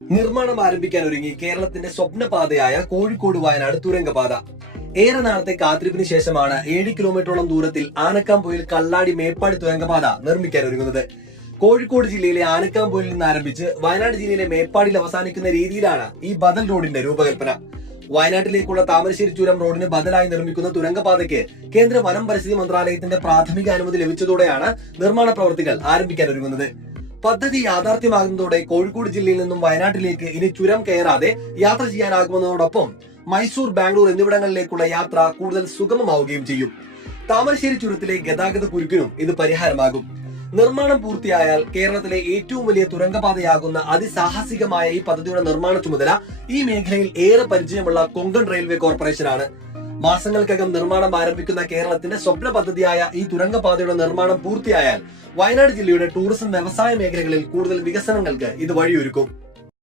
നിർമ്മാണം ആരംഭിക്കാൻ ഒരുങ്ങി കേരളത്തിന്റെ സ്വപ്നപാതയായ കോഴിക്കോട് വയനാട് തുരങ്കപാത. ഏറെ നാളത്തെ കാത്തിരിപ്പിന് ശേഷമാണ് 7 കിലോമീറ്ററോളം ദൂരത്തിൽ ആനക്കാംപൊയിൽ കള്ളാടി മേപ്പാടി തുരങ്കപാത നിർമ്മിക്കാൻ ഒരുങ്ങുന്നത്. കോഴിക്കോട് ജില്ലയിലെ ആനക്കാംപൊയിൽ നിന്ന് ആരംഭിച്ച് വയനാട് ജില്ലയിലെ മേപ്പാടിയിൽ അവസാനിക്കുന്ന രീതിയിലാണ് ഈ ബദൽ റോഡിന്റെ രൂപകൽപ്പന. വയനാട്ടിലേക്കുള്ള താമരശ്ശേരി ചുരം റോഡിന് ബദലായി നിർമ്മിക്കുന്ന തുരങ്കപാതയ്ക്ക് കേന്ദ്ര വനം പരിസ്ഥിതി മന്ത്രാലയത്തിന്റെ പ്രാഥമിക അനുമതി ലഭിച്ചതോടെയാണ് നിർമ്മാണ പ്രവൃത്തികൾ ആരംഭിക്കാൻ ഒരുങ്ങുന്നത്. പദ്ധതി യാഥാർത്ഥ്യമാകുന്നതോടെ കോഴിക്കോട് ജില്ലയിൽ നിന്നും വയനാട്ടിലേക്ക് ഇനി ചുരം കയറാതെ യാത്ര ചെയ്യാനാകുമെന്നതോടൊപ്പം മൈസൂർ, ബാംഗ്ലൂർ എന്നിവിടങ്ങളിലേക്കുള്ള യാത്ര കൂടുതൽ സുഗമമാവുകയും ചെയ്യും. താമരശ്ശേരി ചുരത്തിലെ ഗതാഗത കുരുക്കിനും ഇത് പരിഹാരമാകും. നിർമ്മാണം പൂർത്തിയായാൽ കേരളത്തിലെ ഏറ്റവും വലിയ തുരങ്കപാതയാകുന്ന അതിസാഹസികമായ ഈ പദ്ധതിയുടെ നിർമ്മാണ ചുമതല ഈ മേഖലയിൽ ഏറെ പരിചയമുള്ള കൊങ്കൺ റെയിൽവേ കോർപ്പറേഷനാണ്. മാസങ്ങൾക്കകം നിർമ്മാണം ആരംഭിക്കുന്ന കേരളത്തിന്റെ സ്വപ്ന പദ്ധതിയായ ഈ തുരങ്കപാതയുടെ നിർമ്മാണം പൂർത്തിയായാൽ വയനാട് ജില്ലയുടെ ടൂറിസം വ്യവസായ മേഖലകളിൽ കൂടുതൽ വികസനങ്ങൾക്ക് ഇത് വഴിയൊരുക്കും.